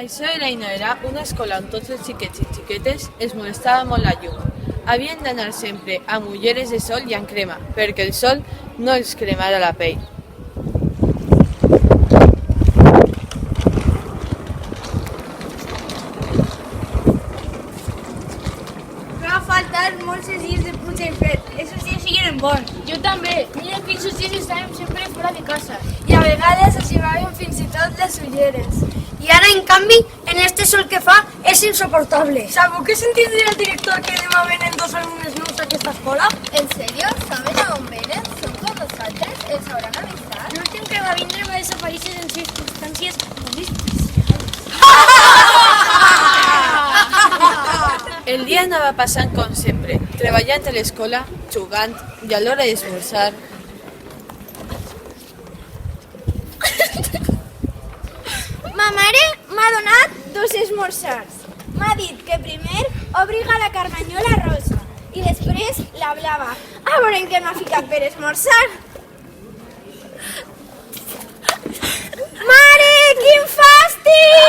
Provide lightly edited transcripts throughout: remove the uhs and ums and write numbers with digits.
Això era i no era una escola on tots els xiquets i xiquetes es molestava molt la llum. Havien d'anar sempre amb ulleres de sol i amb crema, perquè el sol no els cremara la pell. Va faltar molts dies de puig i fred. Esos dies sigueren bons. Jo també. Mira que aquests dies estàvem sempre fora de casa. I a vegades es llevaven fins i tot les ulleres. I ara, en canvi, en este sol que fa, és insoportable. Sabeu que he sentit dir al director que demà venen 2 alumnes nous a aquesta escola? ¿En serio? ¿Saben a on venen? Són com nosaltres? Els hauran avisat? L'últim que va vindre va desaparèixer en circumstàncies previstes. El dia anava passant com sempre, treballant a l'escola, jugant i a l'hora d'esmorzar. Ma mare m'ha donat 2 esmorzars. M'ha dit que primer obriga la carmanyola rosa i després la blava. A veure en què m'ha ficat per esmorzar. Mare, quin fàstic!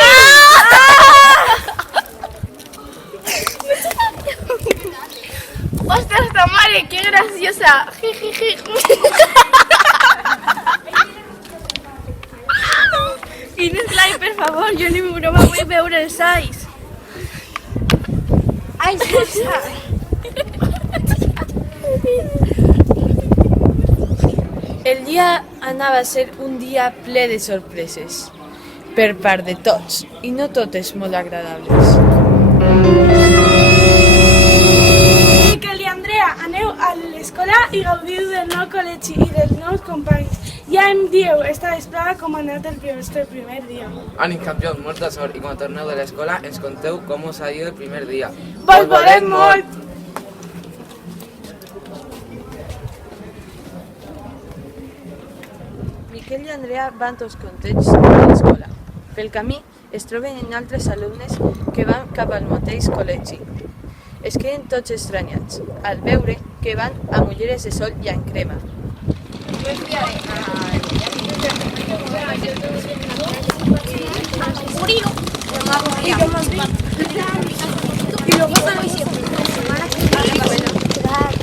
¡Ostras, Tamare! ¡Qué graciosa! ¡Jijiji! Inés Lai, per favor, jo ni m'ho vull veure els ais. Ai, esmorzar. El dia anava a ser un dia ple de sorpreses, per part de tots, i no totes molt agradables. Miquel i Andrea, aneu a l'escola i gaudiu del nou col·legi i dels nous companys. Ja em dieu esta vesprada com ha anat el vostre primer dia. Ànim, campions, molta sort, i quan torneu de l'escola ens conteu com us ha ido el primer dia. Vos volem molt! Miquel i Andrea van tots contents a l'escola. Pel camí es troben en altres alumnes que van cap al mateix col·legi. Es queden tots estranyats al veure que van amb ulleres de sol i amb crema.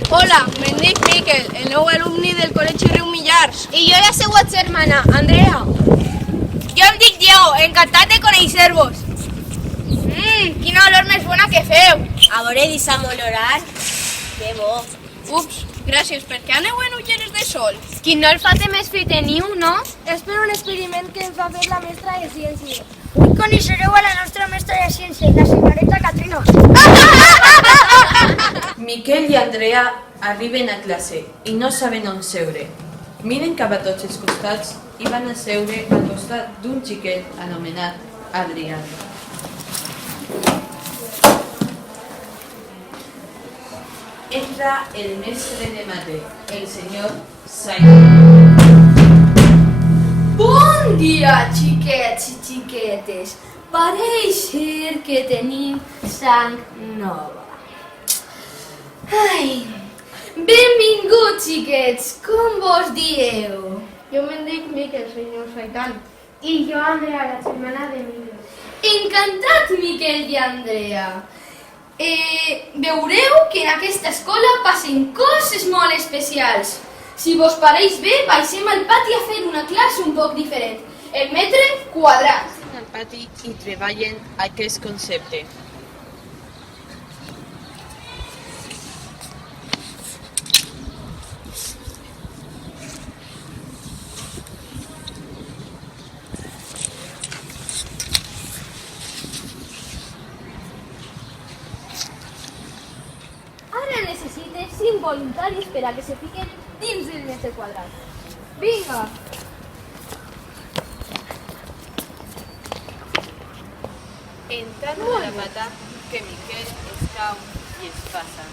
Hola, me'n dic Miquel, el nou alumni del Col·legi Riu Millars. I jo la seua germana, Andrea. Jo em dic Diego, encantat de conèixer-vos. Quina olor més bona que feu. A veure, deixa'm olorar. Que bo. Ups, gràcies, per què aneu en ulleres de sol? Qui no el fa té més fi teniu, no? És per un experiment que ens va fer la mestra de ciència. Avui coneixereu a la nostra mestra de ciència, la senyoreta Catrina. Miquel i Andrea arriben a classe i no saben on seure. Miren cap a tots els costats i van a seure al costat d'un xiquet anomenat Adrià. Entra el mestre de mate, el senyor Simon. Bon dia, xiquets i xiquetes. Pareix ser que tenim sang nova. Ai, benvinguts, xiquets. Com vos dieu? Jo me'n dic Miquel, senyor Saitan. I jo, Andrea, la germana de Miquel. Encantat, Miquel i Andrea. Veureu que en aquesta escola passen coses molt especials. Si vos pareix bé, baixem al pati a fer una classe un poc diferent. El metre quadrat. Al pati i treballen aquest concepte. Ara necessites 5 voluntaris per a que se fiquen dins del metre quadrat. Vinga! Entrant a la pata que Miquel es cau i es passa.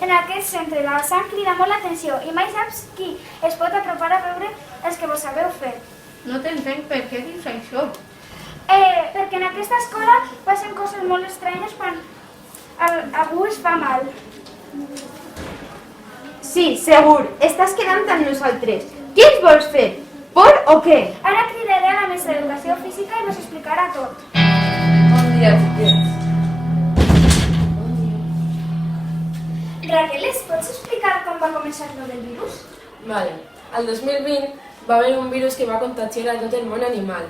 En aquest centre la sang crida molt l'atenció i mai saps qui es pot apropar a veure els que vos sabeu fer. No t'entenc per què dius això. Perquè en aquesta escola passen coses molt estranyes quan algú es fa mal. Sí, segur. Estàs quedant amb nosaltres. Què ens vols fer? Por o què? Ara cridaré a la mesa d'educació física i us explicarà tot. Bon dia, xiquets. Raquel, ¿les pots explicar com va començar lo del virus? Vale. Al 2020 va haver un virus que va contagiar a tot el món animal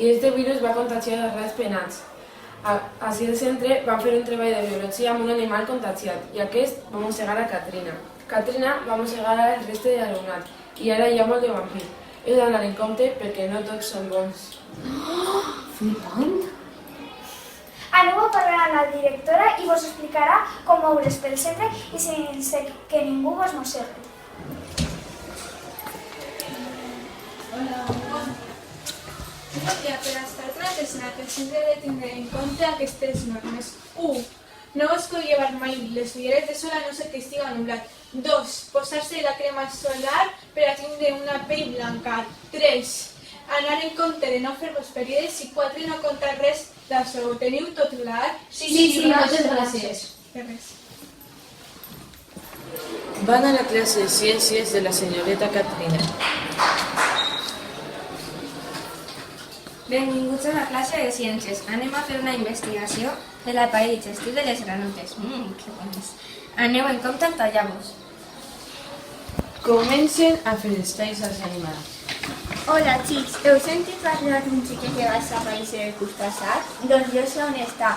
i este virus va contagiar els rats penats. Així el centre van fer un treball de biologia amb un animal contagiat i aquest va mossegar a Katrina. Katrina va mossegar el reste de l'alumnat i ara hi ha molt de vampir. Heu d'anar en compte perquè no tots són bons. Flipant. Aneu a parlar amb la directora i vos explicarà com moure's pel centre i sense que ningú vos mossegui. Per estar transicionat, el centre ha de tindre en compte aquestes normes. 1. No us cal llevar mai les ulleres de sol a no ser que estiga nublat. 2. Posar-se la crema solar per a tindre una pell blanca. 3. Anar en compte de no fer-vos períodes i 4. No contar res d'això. Ho teniu tot clar? Sí, moltes gràcies. De res. Van a la clase de ciencias de la señorita Katrina. Benvinguts a la classe de ciències. Anem a fer una investigació de l'aparell digestiu de les granotes. Que bones. Aneu en compte al tallar-vos. Comencen a fer els talls als animals. Hola, xics. Heu sentit parlar d'un xiquet que va desaparèixer el curs passat? Doncs jo sé on està.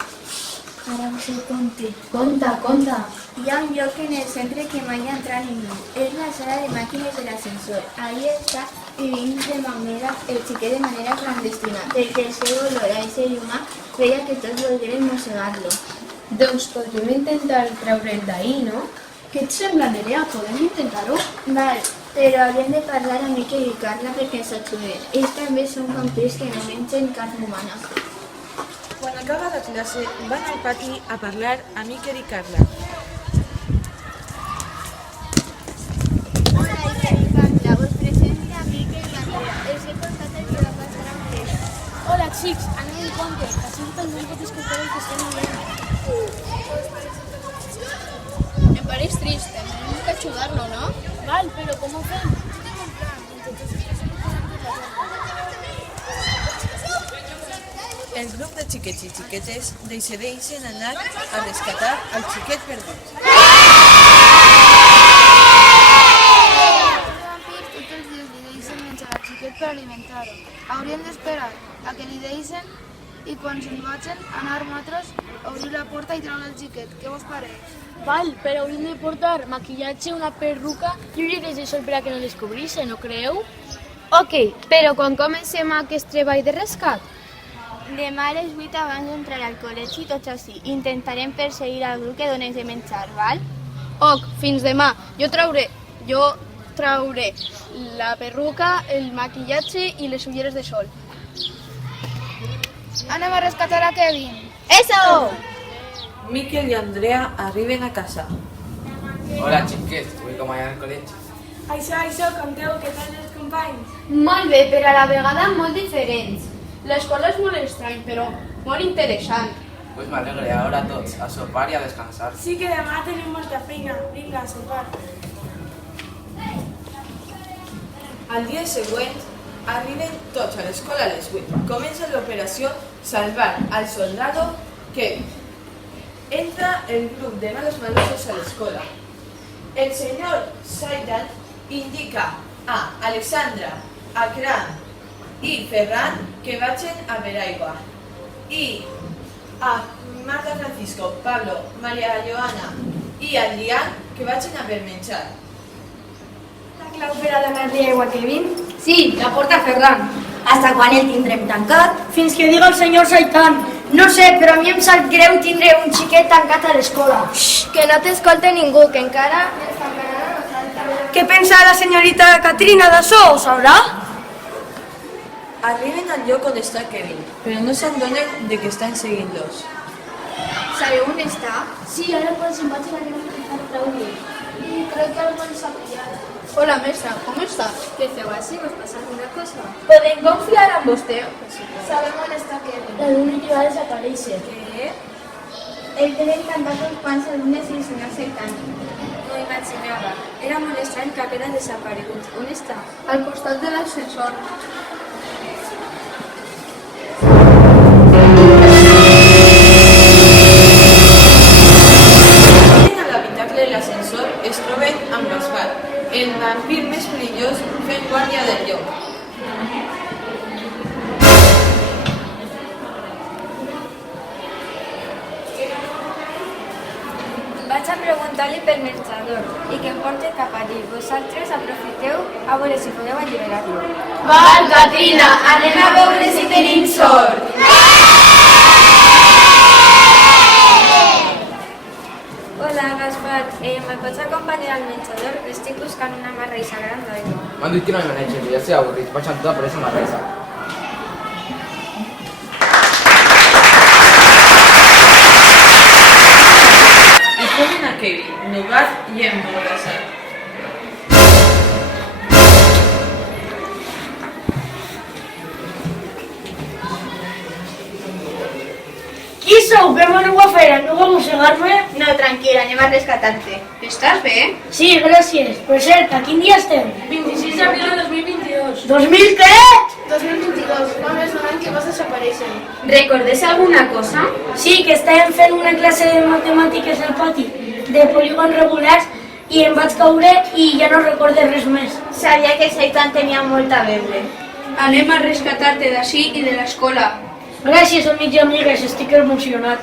Ara us ho conto. Conta. Hi ha un lloc en el centre que mai entra ningú. És la sala de màquines de l'ascensor. Ahí està vivint el xiquet de manera clandestina, perquè el seu olor a ese humà feia que tots volgueren mossegar-lo. Doncs podríem intentar treure'l d'ahir, no? Què et sembla, Nerea? Podem intentar-ho? Val, però hauríem de parlar amb Miquel i Carla perquè ens ajuden. Ells també són vampirs que no mengen carn humana. Quan acaba la classe, van al pati a parlar a Miquel i Carla. Hola, Miquel i Carla. Us presento a Miquel i Andrea. Els he contat el que va passar amb ells. Hola, xics, aneu en compte. Així també pot escoltar el que estem dient. Em pareix trist, hem que ajudar-lo, no? Val, però com ho fem? El grup de xiquets i xiquetes decideixen anar a rescatar el xiquet perdut. Els vampirs tots els dies li deixen menjar al xiquet per alimentar-ho. Hauríem d'esperar a que li deixen i quan se'n vagin anar nosaltres, obrir la porta i treure el xiquet. Què vos pareix? Val, però hauríem de portar maquillatge, una perruca i ulleres de sol per a que no les cobrisse, no creu? Ok, però quan comencem aquest treball de rescat? Demà a les 8 abans d'entrar al col·legi tots així. Intentarem perseguir al grup que donés de menjar, val? Ok, fins demà. Jo trauré la perruca, el maquillatge i les ulleres de sol. Anem a rescatar a Kevin. Eso! Miquel i Andrea arriben a casa. Hola, xiquets, vull com allà al col·legi. Això, conteu, què tal els companys? Molt bé, però a la vegada molt diferents. L'escola és molt estrany, però molt interessant. Pues m'alegre, ara tots, a sopar i a descansar. Sí que demà tenim molta feina. Vinga, a sopar. Al dia següent, arriben tots a l'escola a les 8. Comença l'operació Salvar al soldado Kevin. Entra el grup de malos malosos a l'escola. El senyor Saidan indica a Alexandra, Akram i Ferran que vagin a per aigua i a Marta Francisco, Pablo, Maria Joana i Adrián que vagin a per menjar. La clau per a donar-li aigua a Kevin? Sí, la porta Ferran. Hasta quan el tindrem tancat? Fins que diga el senyor Saitan. No sé, però a mi em sap greu tindre un xiquet tancat a l'escola. Que no t'escolte ningú, que encara... Què pensa la senyorita Katrina d'això, ho sabrà? Arriben al lloc on està Kevin, però no s'adonen de que estan seguint-los. Sabeu on està? Sí, ara quan se'n vaig a la gran a treure. I crec que algú ens ha pillat. Hola, mestra, com està? Què feu així? Vos passa alguna cosa? Podem confiar en vostè? Sabem on està Kevin. L'alumne que va desaparèixer. Què? El tenen tancat uns quants alumnes i el senyor Saitan. No m'ensenyava. Era molt estrany que haguera desaparegut. On està? Al costat de l'ascensor. A l'habitacle de l'ascensor es troben amb Gaspar, el vampir més perillós fent guàrdia del lloc. Vaig a preguntar-li pel menjador i que em porti cap allí. Vosaltres aprofiteu a veure si podeu alliberar-lo. Val, Catrina, anem a veure si tenim sort. Hola, Gaspar. Me'n pots acompanyar al menjador? Estic buscant una marreissa gran d'aigua. M'han dit que no hi manegi, ja estic avorrit. Vaig amb tota pressa a la resa. I ponen a Kevin, negat i emborrassat. Qui sou? Què m'aneu a fer? Aneu a mossegar-me? No, tranquil, anem a rescatar-te. Estàs bé? Sí, gràcies. Per cert, a quin dia estem? 26 d'abril de 2022. 2000 què? 2022, fa més d'un any que vas desaparèixer. Recordes alguna cosa? Sí, que estàvem fent una classe de matemàtiques al pati, de polígons regulars, i em vaig caure i ja no recordo res més. Sabia que Seitan tenia molt a veure. Anem a rescatar-te d'ací i de l'escola. Gràcies, amics i amigues, estic emocionat.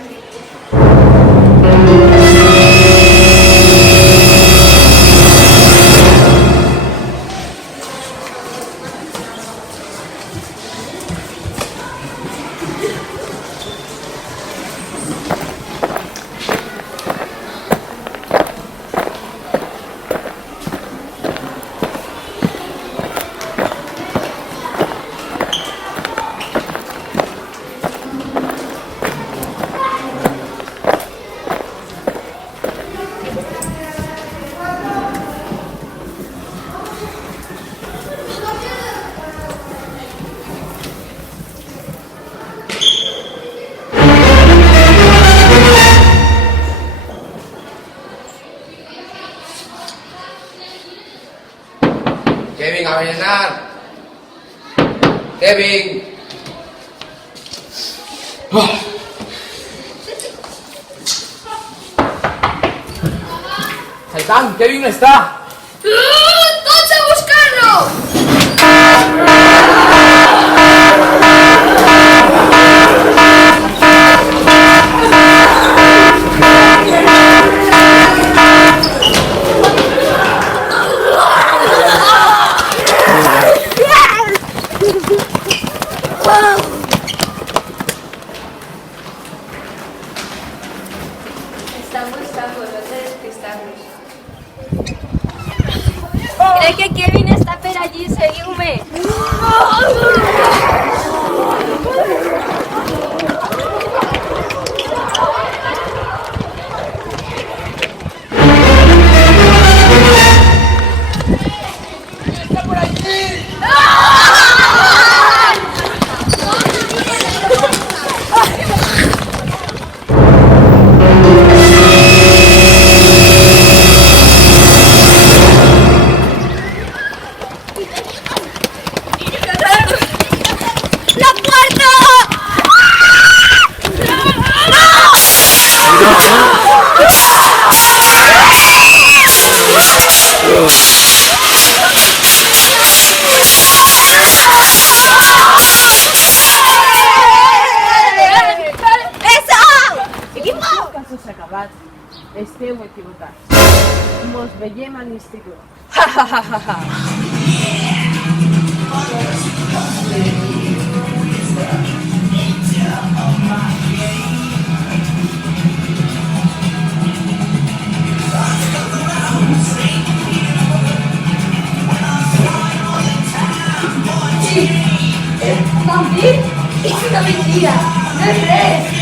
Kevin, a berenar! Kevin! Seitan, Kevin no està! Tots a buscar-lo! Crec que Kevin està per allí, seguiu-me. Esteu equivocats. Mos veiem a l'institut. Ha, ha, ha, ha, ha. Vampir? És una mentida, no és res.